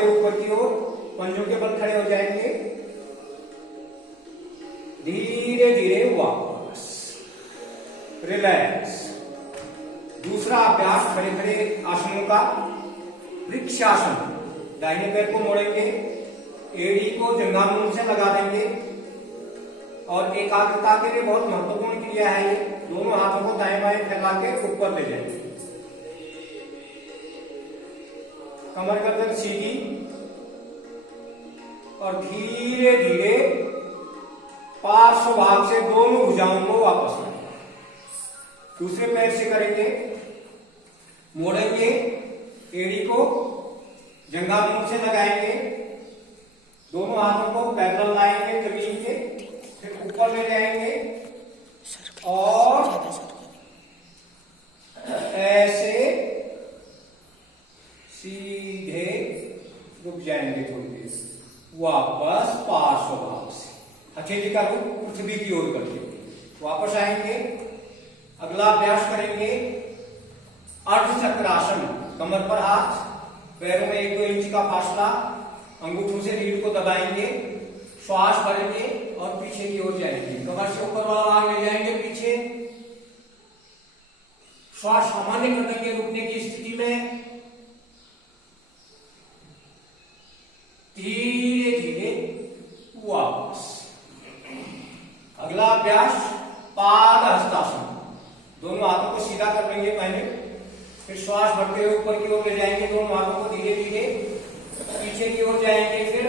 बढ़ते ऊपर की ओर, पंजों के बल खड़े हो जाएंगे, धीरे धीरे वापस, रिलैक्स। दूसरा अभ्यास खड़े खड़े आसनों का, वृक्षासन। दाहिने पैर को मोड़ेंगे, एड़ी को जंघामूल से लगा देंगे और एकाग्रता के लिए बहुत महत्वपूर्ण क्रिया है ये। दोनों हाथों को दाएं बाएं फैला के ऊपर ले जाएंगे, कमर गर्दन सीधी और धीरे धीरे पार्श्व भाग से दोनों भुजाओं को वापस लाएंगे। दूसरे पैर से करेंगे, मोड़ेंगे, एड़ी को जंघामूल से लगाएंगे, दोनों हाथों को पैरेलल लाएंगे जमीन के, फिर ऊपर ले जाएंगे और ऐसे सीधे रुक जाएंगे थोड़ी देर, वापस पार्श्व भाग से हथेली का रुख पृथ्वी की ओर करके वापस आएंगे। अगला अभ्यास करेंगे अर्धचक्रासन। कमर पर हाथ, पैरों में 1-2 इंच का फासला, अंगूठों से रीढ़ को दबाएंगे, श्वास भरेंगे और पीछे की ओर जाएंगे। कमर से ऊपर वाला भाग ले जाएंगे पीछे, श्वास सामान्य कर देंगे रुकने की स्थिति में। धीरे धीरे वापस। अगला अभ्यास पाद हस्तासन। दोनों हाथों को सीधा कर लेंगे पहले, फिर श्वास भरते हुए ऊपर की ओर ले जाएंगे, दोनों हाथों को धीरे धीरे पीछे की ओर जाएंगे, फिर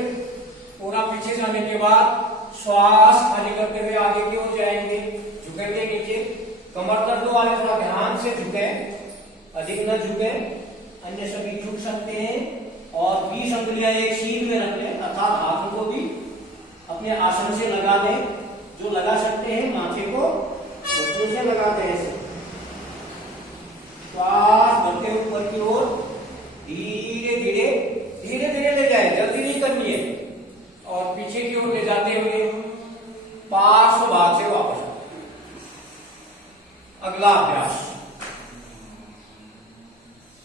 पूरा पीछे जाने के बाद श्वास खाली करते हुए आगे की ओर जाएंगे, झुकेंगे नीचे। कमर दर्द वाले थोड़ा ध्यान से झुके, अधिक न झुके, अन्य सभी झुक सकते हैं। और 20 अंगुलियां एक शीर में रख लें, अर्थात हाथों को भी अपने आसन से लगा दें, जो लगा सकते हैं माथे को घुटनों से लगाते हैं। श्वास भरते ऊपर की ओर धीरे धीरे धीरे धीरे ले जाए, जल्दी नहीं करनी है, और पीछे की ओर ले जाते हुए पार्श्व भाग से वापस। अगला अभ्यास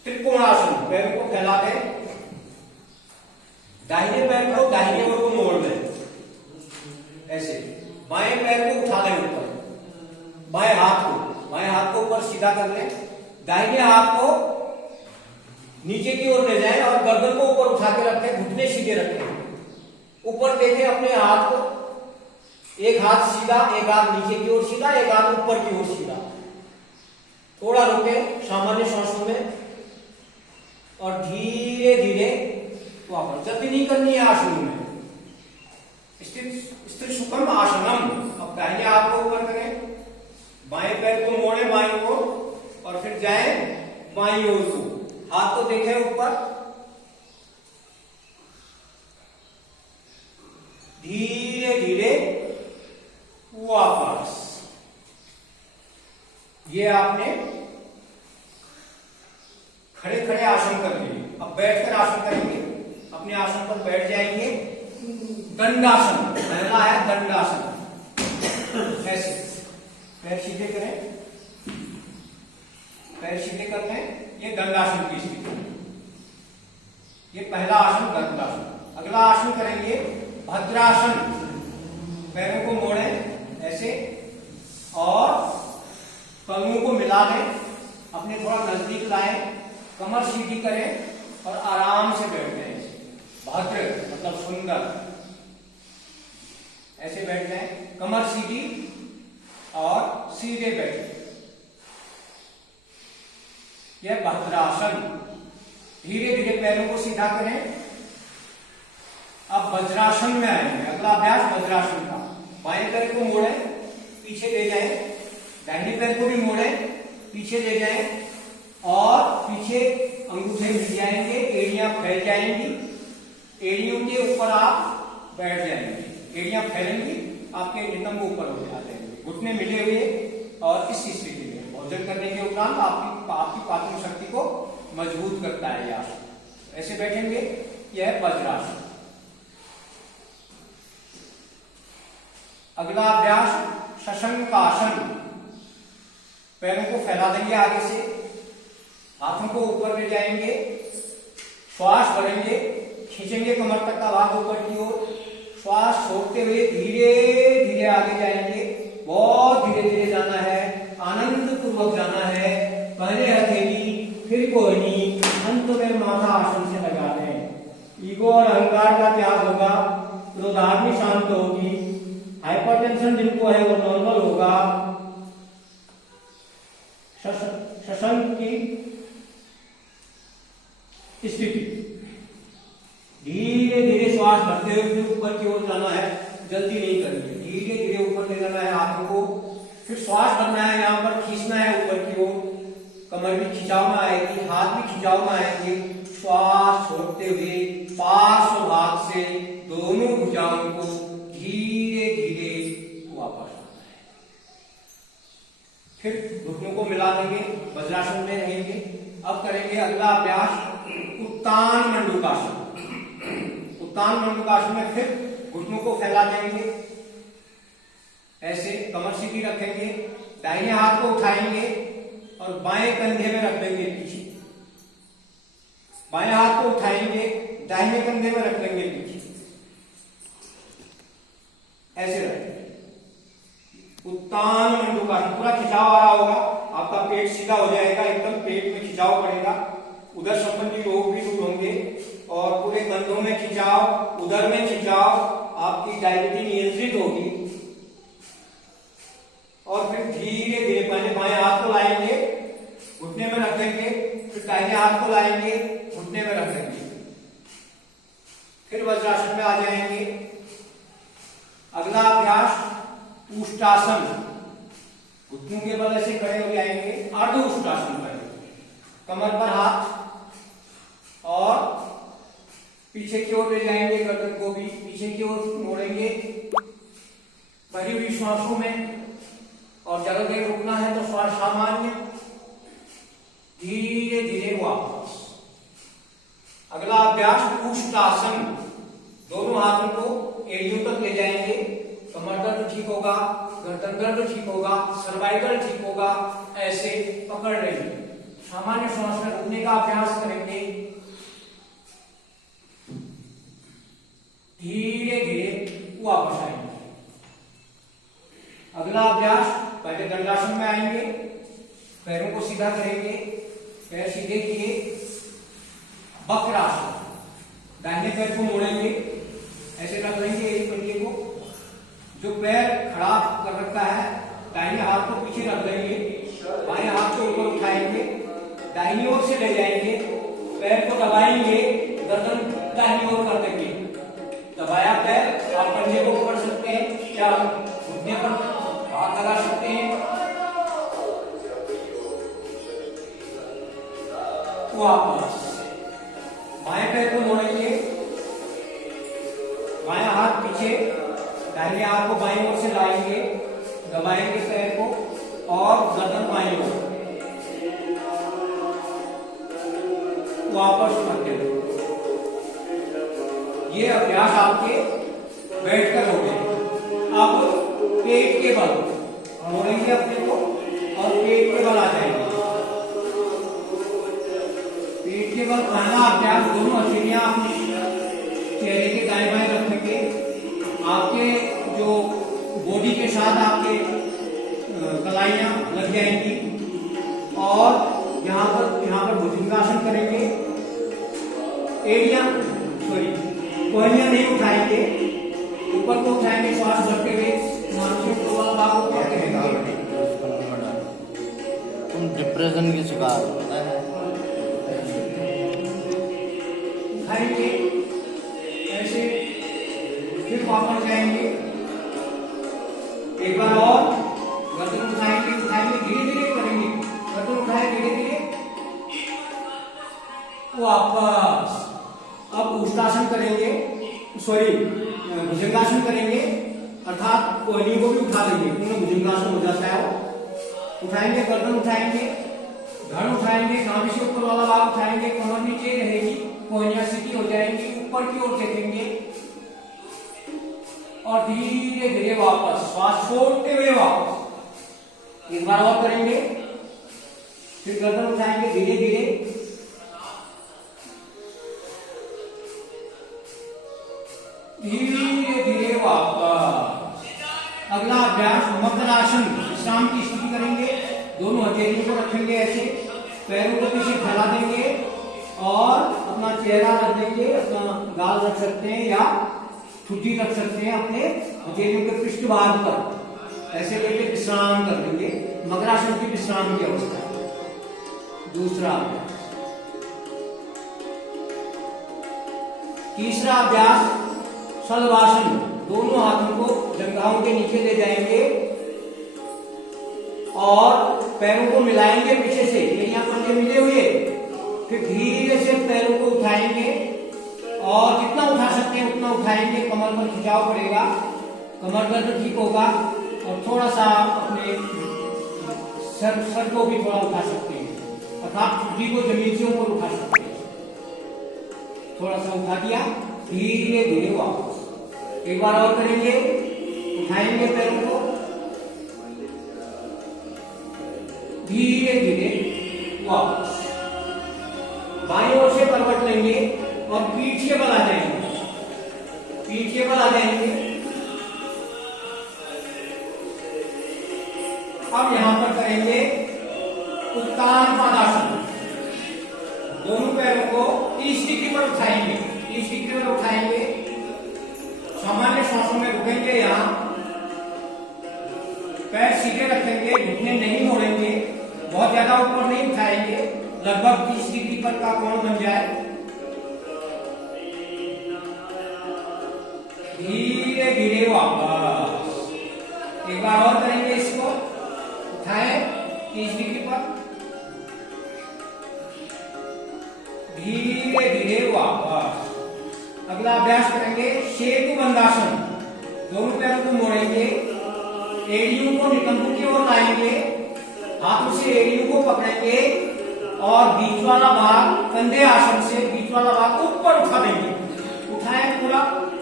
त्रिकोणासन। पैरों को फैला दें, दाहिने पैर को दाहिने ओर को मोड़ लें ऐसे, बाएं पैर को उठा लें ऊपर, बाएं हाथ को ऊपर सीधा कर लें, दाहिने हाथ को नीचे की ओर ले जाएं और गर्दन को ऊपर उठा के रखें, घुटने सीधे रखें, ऊपर देखें अपने हाथ को, एक हाथ सीधा, एक हाथ नीचे की ओर सीधा, एक हाथ ऊपर की ओर सीधा। थोड़ा रुके सामान्य श्वासों में और धीरे धीरे वापस। जल्दी नहीं करनी है आसन में। स्थिर सुखम आसनम। अब दाहिने हाथ को ऊपर करें, बाएं पैर को मोड़े बाईं ओर और फिर जाए बाईं ओर को, हाथ को देखें ऊपर, धीरे धीरे वापस। ये आपने खड़े खड़े आसन कर लिए। अब बैठकर आसन करेंगे, अपने आसन पर बैठ जाएंगे। दंडासन, पहला है दंडासन। ऐसे पैर सीधे करें, पैर सीधे कर लें, ये दंडासन की स्थिति। ये पहला आसन दंडासन। अगला आसन करेंगे भद्रासन। पैरों को मोड़ें ऐसे और कमरों को मिला लें, अपने थोड़ा नजदीक लाएं, कमर सीधी करें और आराम से बैठ जाएं। भद्र मतलब सुंदर, ऐसे बैठ जाएं, कमर सीधी और सीधे बैठे। यह भद्रासन। धीरे धीरे पैरों को सीधा करें। अब वज्रासन में आएंगे। अगला अभ्यास वज्रासन का। बाएं पैर को मोड़े, पीछे ले जाएं, दाहिने पैर को भी मोड़े, पीछे ले जाएं और पीछे अंगूठे मिल जाएंगे, एड़ियां फैल जाएंगी, एड़ियों के ऊपर आप बैठ जाएंगे, एड़ियां फैलेंगी, आपके नितंब ऊपर हो जाएंगे, घुटने मिले हुए। और इस स्थिति में भोजन करने के उपरांत आपकी पाचन शक्ति को मजबूत करता है। आसन ऐसे बैठेंगे, यह है वज्रासन। अगला अभ्यास शशंकासन। पैरों को फैला देंगे आगे से, हाथों को ऊपर ले जाएंगे, श्वास भरेंगे, खींचेंगे कमर तक का भाग ऊपर की ओर, श्वास छोड़ते हुए धीरे धीरे आगे जाएंगे, बहुत धीरे धीरे जाना है, आनंद पूर्वक जाना है। पहले हथेली फिर कोहनी, अंत में माथा आसन से लगा दें। ईगो और अहंकार का त्याग होगा, क्रोधाग्नि शांत होगी, हाइपरटेंशन जिनको है वो नॉर्मल होगा, शशंक की स्थिति। धीरे धीरे श्वास भरते हुए फिर ऊपर की ओर जाना है, जल्दी नहीं करनी, धीरे धीरे ऊपर ले जाना है हाथों को, फिर श्वास भरना है, यहाँ पर खींचना है ऊपर की ओर, कमर भी खिंचाव में आएगी, हाथ भी खिंचाव में आएंगे। श्वास छोड़ते हुए पार्श्व भाग से दोनों भुजाओं को धीरे धीरे वापस आना है। फिर घुटनों को मिला देंगे, वज्रासन में रहेंगे। अब करेंगे अगला अभ्यास उत्तान मंडूकासन। उत्तान मंडूकासन में फिर घुटनों को फैला देंगे, ऐसे कमर सीधी रखेंगे, दाहिने हाथ को उठाएंगे और बाएं कंधे में रख देंगे पीछे, बाएं हाथ को उठाएंगे, दाहिने कंधे में रख देंगे पीछे, ऐसे रखेंगे। उत्तान मंडूकासन, पूरा खिंचाव आ रहा होगा, आपका पेट सीधा हो जाएगा, एकदम पेट में खिंचाव पड़ेगा, उधर संबंधी रोग भी दूर होंगे और पूरे कंधों में खिंचाव, उधर में खिंचाव, आपकी डायबिटीज नियंत्रित होगी। और फिर धीरे धीरे पहले बाएं हाथ को लाएंगे, घुटने में रख देंगे, फिर दाहिने हाथ को लाएंगे, घुटने में रख देंगे, फिर वज्रासन में आ जाएंगे। अगला अभ्यास उष्टासन, घुटनों के बल से खड़े हो जाएंगे, अर्ध उष्टासन करेंगे, कमर पर हाथ और पीछे की ओर ले जाएंगे, गर्दन को भी पीछे की ओर मोड़ेंगे भरी हुई श्वासों में, और ज्यादा देर रुकना है तो श्वास सामान्य, धीरे धीरे वापस। अगला अभ्यास उष्टासन, दोनों हाथों को एड़ियों तक ले जाएंगे, कमर दर्द ठीक होगा, गर्दन दर्द ठीक होगा, सर्वाइकल ठीक होगा, ऐसे पकड़ लेंगे। सामान्य श्वास में रुकने का अभ्यास करेंगे, धीरे धीरे वापस आएंगे। अगला अभ्यास, पहले दंडासन में आएंगे, पैरों को सीधा करेंगे, पैर सीधे किए, वक्रासन, दाहिने पैर को मोड़ेंगे, ऐसे रख लेंगे एक पंजे को, जो पैर खड़ा कर रखा है दाहिने हाथ को पीछे रख लेंगे, बाएं हाथ को ऊपर उठाएंगे, दाहिनी ओर से ले जाएंगे, पैर को दबाएंगे, गर्दन दाहिनी ओर कर देंगे, दबाया पैर, आप पंजे को पकड़ सकते हैं या घुटने पर हाथ लगा सकते हैं। वापस बाएं पैर को मोड़ेंगे, बायां हाथ पीछे, दाहिने हाथ को बाईं ओर से लाएंगे, दबाएंगे पैर को और गर्दन बाईं ओर, वापस करते हैं। ये अभ्यास आपके बैठकर हो गए। अब पेट के बल मोड़ेंगे अपने को और पेट के बल आ जाएंगे। पेट के बल पहला अभ्यास, दोनों हथेलियां अपने चेहरे के दाएं बाएं रखेंगे, आपके जो बॉडी के साथ आपके कलाइयां लग जाएंगी और यहाँ पर भुजंगासन करेंगे। एड़ियां कोहनियां नहीं उठाएंगे, ऊपर को उठाएंगे, श्वास भरते हुए मानसिक भाग को करेंगे। तुम डिप्रेशन की शिकार उठाएंगे ऐसे, फिर वापस जाएंगे, एक बार और गर्दन उठाएंगे, धीरे धीरे करेंगे, गर्दन उठाए धीरे धीरे वापस। अब उष्टासन करेंगे, सॉरी भुजंगासन करेंगे, अर्थात कोहनी को भी उठा लेंगे, पूर्ण भुजंगासन हो जाता है वो। उठाएंगे, गर्दन उठाएंगे, धड़ उठाएंगे, नाभि से ऊपर वाला भाग उठाएंगे, कमर नीचे रहेगी, कोहनियां सीधी हो जाएंगी, ऊपर की ओर देखेंगे और धीरे धीरे वापस, श्वास छोड़ते हुए वापस। एक बार और करेंगे, फिर गर्दन उठाएंगे धीरे धीरे धीरे धीरे वापस। अगला अभ्यास मकरासन, विश्राम की स्थिति करेंगे। दोनों हथेलियों को रखेंगे ऐसे, पैरों को पीछे फैला देंगे और अपना चेहरा रख देंगे, अपना गाल रख सकते हैं या ठुड्डी रख सकते हैं अपने हथेलियों के पृष्ठभाग पर, ऐसे लेके विश्राम कर देंगे। मकरासन की विश्राम की अवस्था। दूसरा अभ्यास। तीसरा अभ्यास शलभासन, दोनों हाथों को जंघाओं के नीचे ले जाएंगे और पैरों को मिलाएंगे पीछे से, ये यहाँ पंजे मिले हुए। फिर धीरे से पैरों को उठाएंगे और जितना उठा सकते हैं उतना उठाएंगे। कमर पर खिंचाव पड़ेगा, कमर दर्द ठीक होगा और थोड़ा सा अपने सर को भी थोड़ा उठा सकते हैं, अर्थात ठुड्डी को जमीन से ऊपर उठा सकते हैं। थोड़ा सा उठा दिया, धीरे धीरे वापस। एक बार और करेंगे, उठाएंगे पैरों को, धीरे धीरे वापस। बाईं ओर से करवट लेंगे और पीछे बल आ जाएंगे, पीछे बल आ जाएंगे। अब यहां पर करेंगे उत्तान पादासन। दोनों पैरों को 30 डिग्री पर उठाएंगे, 30 डिग्री पर उठाएंगे। सामान्य श्वासों में रुकेंगे, यहाँ पैर सीधे रखेंगे, घुटने नहीं मोड़ेंगे, बहुत ज्यादा ऊपर नहीं उठाएंगे, लगभग 30 डिग्री पर का कोण बन जाए। धीरे धीरे वापस। एक बार और करेंगे इसको, उठाएं 30 डिग्री पर, धीरे धीरे वापस। अगला अभ्यास करेंगे सेतु बंधासन। दोनों पैरों को मोड़ेंगे, एड़ियों को नितंबों की ओर लाएंगे, हाथों से एड़ियों को पकड़ेंगे और बीच वाला भाग कंधे आसन से बीच वाला भाग ऊपर उठा देंगे। उठाएं पूरा,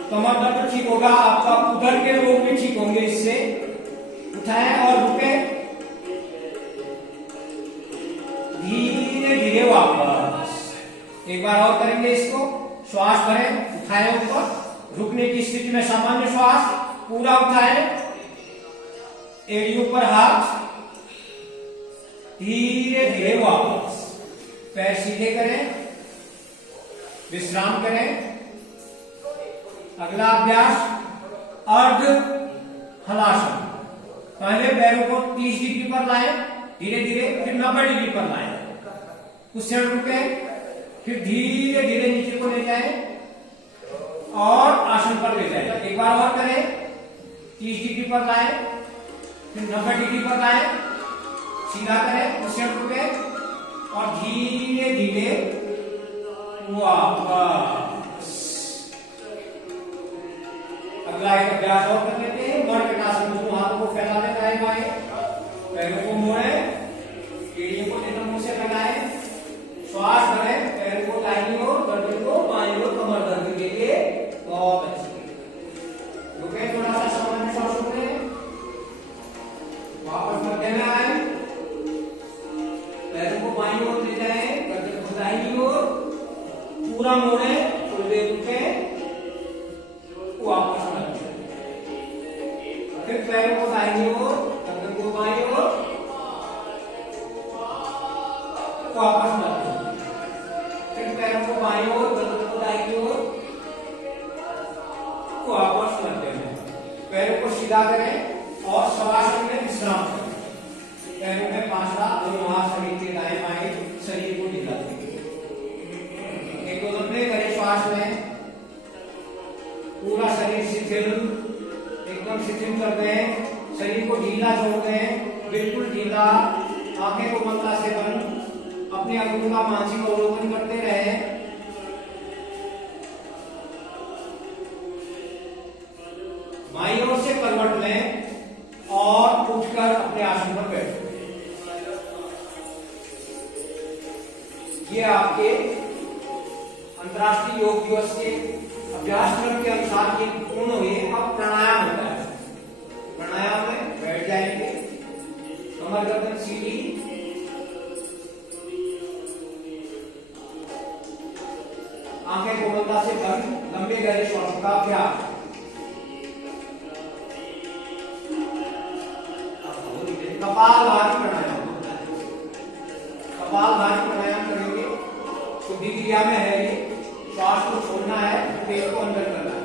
कमर दर्द ठीक होगा, आपका उधर के रोग भी ठीक होंगे इससे। उठाएं और रुके, धीरे धीरे वापस। एक बार और करेंगे इसको, श्वास भरें, उठाएं ऊपर, रुकने की स्थिति में सामान्य श्वास, पूरा उठाएं, एड़ियों पर हाथ, धीरे धीरे वापस। पैर सीधे करें, विश्राम करें। अगला अभ्यास अर्ध हलासन। पहले पैरों को 30 डिग्री पर लाएं, धीरे धीरे, फिर 90 डिग्री पर लाएं, कुछ क्षण रुके, फिर धीरे धीरे नीचे को ले जाएं और आसन पर ले जाएं। एक बार और करें, 30 डिग्री पर लाएं, फिर 90 डिग्री पर लाएं, सीधा करें, कुछ क्षण रुके और धीरे धीरे वापस। अगला एक अभ्यास और कर लेते हैं, मर्कटासन। दोनों हाथों को फैला दें दाएं बाएं, पैरों को मोड़ें, एड़ियों को नितंबों से लगाएं, श्वास भरें, पैर को दाहिनी ओर, गर्दन को बाईं ओर, कमर दर्द के लिए बहुत अच्छी। रुके थोड़ा सा, सामान्य श्वासों में वापस मध्य में आए, पैरों को बाईं ओर ले जाएं, गर्दन को दाहिनी ओर, पूरा मोड़े, थोड़ी देर रुके, वापस मध्य। फिर पैरों को दाहिनी ओर, गर्दन को बाईं ओर, वापस मध्य। फिर पैरों को बाईं ओर, गर्दन को दाहिनी ओर, वापस मध्य में। पैरों को सीधा करें और शवासन में विश्राम करें। पैरों में पांचवा, दोनों हाथ शरीर के दाएं बाएं, शरीर को ढीला देंगे। एक दो लंबे करें श्वास में, पूरा शरीर शिथिल, एकदम शिथिल कर दें, शरीर को ढीला छोड़ दें, बिल्कुल ढीला। आंखें को मंदा से बंद, अपने अंगों का मानसिक अवलोकन करते रहें। बाईं ओर से करवट लें और उठकर अपने आसन पर बैठें। ये आपके अंतर्राष्ट्रीय योग दिवस के अभ्यास क्रम के अनुसार ये पूर्ण हुए। अब प्राणायाम होता है। प्राणायाम में बैठ जाएंगे, कमर गर्दन सीधी, आंखें कोमलता से बंद, लंबे गहरे श्वासों का अभ्यास। कपालभाति प्राणायाम, कपालभाति प्राणायाम करेंगे। शुद्धि क्रिया में है ये, श्वास को छोड़ना है, पेट को अंदर करना है।